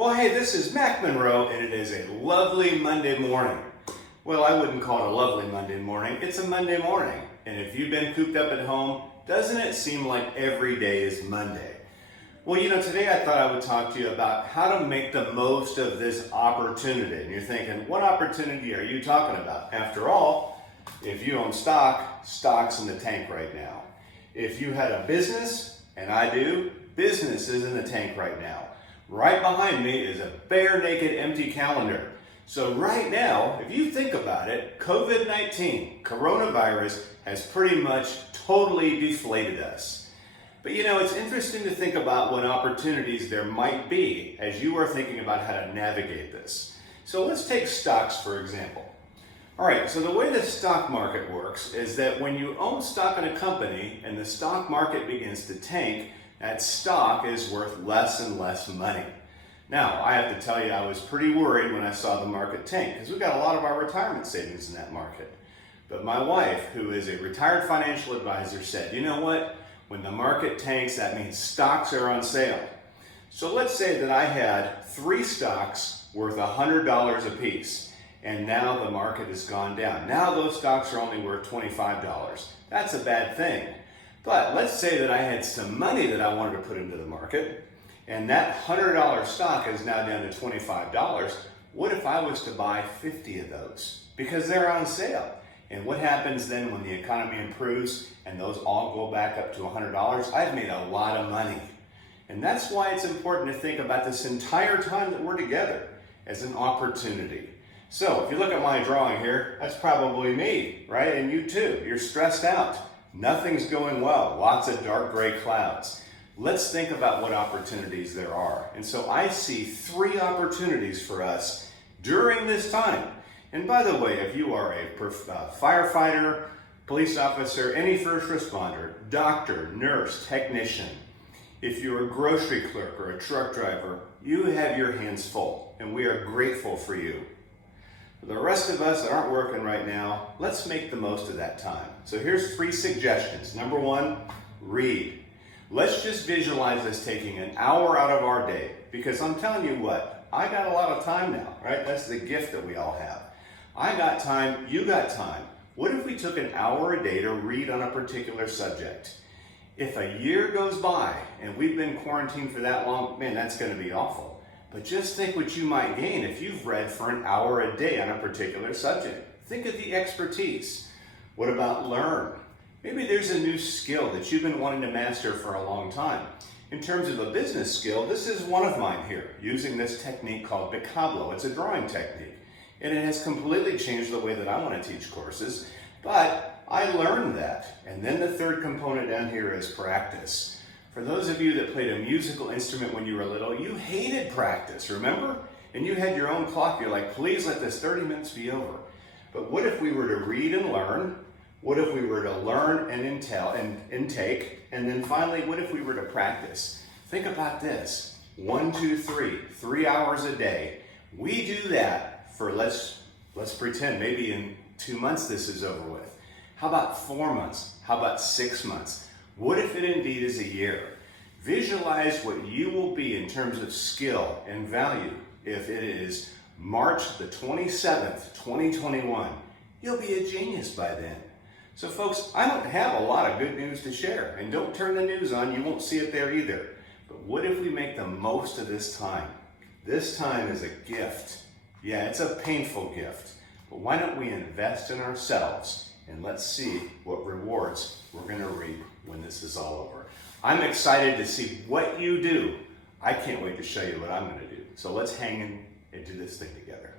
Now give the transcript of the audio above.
Well, hey, this is Mac Monroe, and it is a lovely Monday morning. Well, I wouldn't call it a lovely Monday morning. It's a Monday morning. And if you've been cooped up at home, doesn't it seem like every day is Monday? Well, today I thought I would talk to you about how to make the most of this opportunity. And you're thinking, what opportunity are you talking about? After all, if you own stock, stock's in the tank right now. If you had a business, and I do, business is in the tank right now. Right behind me is a bare naked empty calendar. So right now, if you think about it, COVID-19, coronavirus, has pretty much totally deflated us. But it's interesting to think about what opportunities there might be as you are thinking about how to navigate this. So let's take stocks, for example. All right, so the way the stock market works is that when you own stock in a company and the stock market begins to tank, that stock is worth less and less money. Now, I have to tell you, I was pretty worried when I saw the market tank because we've got a lot of our retirement savings in that market. But my wife, who is a retired financial advisor, said, you know what? When the market tanks, that means stocks are on sale. So let's say that I had 3 stocks worth $100 a piece, and now the market has gone down. Now those stocks are only worth $25. That's a bad thing. But let's say that I had some money that I wanted to put into the market, and that $100 stock is now down to $25. What if I was to buy 50 of those? Because they're on sale. And what happens then when the economy improves and those all go back up to $100? I've made a lot of money. And that's why it's important to think about this entire time that we're together as an opportunity. So if you look at my drawing here, that's probably me, right? And you too. You're stressed out. Nothing's going well. Lots of dark gray clouds. Let's think about what opportunities there are. And so I see 3 opportunities for us during this time. And by the way, if you are a firefighter, police officer, any first responder, doctor, nurse, technician, if you're a grocery clerk or a truck driver, you have your hands full, and we are grateful for you. For the rest of us that aren't working right now, let's make the most of that time. So here's 3 suggestions. Number 1, read. Let's just visualize this taking an hour out of our day, because I'm telling you what, I got a lot of time now, right? That's the gift that we all have. I got time, you got time. What if we took an hour a day to read on a particular subject? If a year goes by and we've been quarantined for that long, man, that's going to be awful. But just think what you might gain if you've read for an hour a day on a particular subject. Think of the expertise. What about learn? Maybe there's a new skill that you've been wanting to master for a long time. In terms of a business skill, this is one of mine here, using this technique called Vocablo. It's a drawing technique, and it has completely changed the way that I want to teach courses, but I learned that. And then the third component down here is practice. For those of you that played a musical instrument when you were little, you hated practice, remember? And you had your own clock. You're like, please let this 30 minutes be over. But what if we were to read and learn? What if we were to learn and intake? And then finally, what if we were to practice? Think about this. 1, 2, 3, 3 hours a day. We do that for, let's pretend, maybe in 2 months this is over with. How about 4 months? How about 6 months? What if it indeed is a year? Visualize what you will be in terms of skill and value if it is March the 27th, 2021. You'll be a genius by then. So folks, I don't have a lot of good news to share, and don't turn the news on, you won't see it there either. But what if we make the most of this time? This time is a gift. Yeah, it's a painful gift, but why don't we invest in ourselves and let's see what rewards we're going to reap when this is all over. I'm excited to see what you do. I can't wait to show you what I'm going to do. So let's hang in and do this thing together.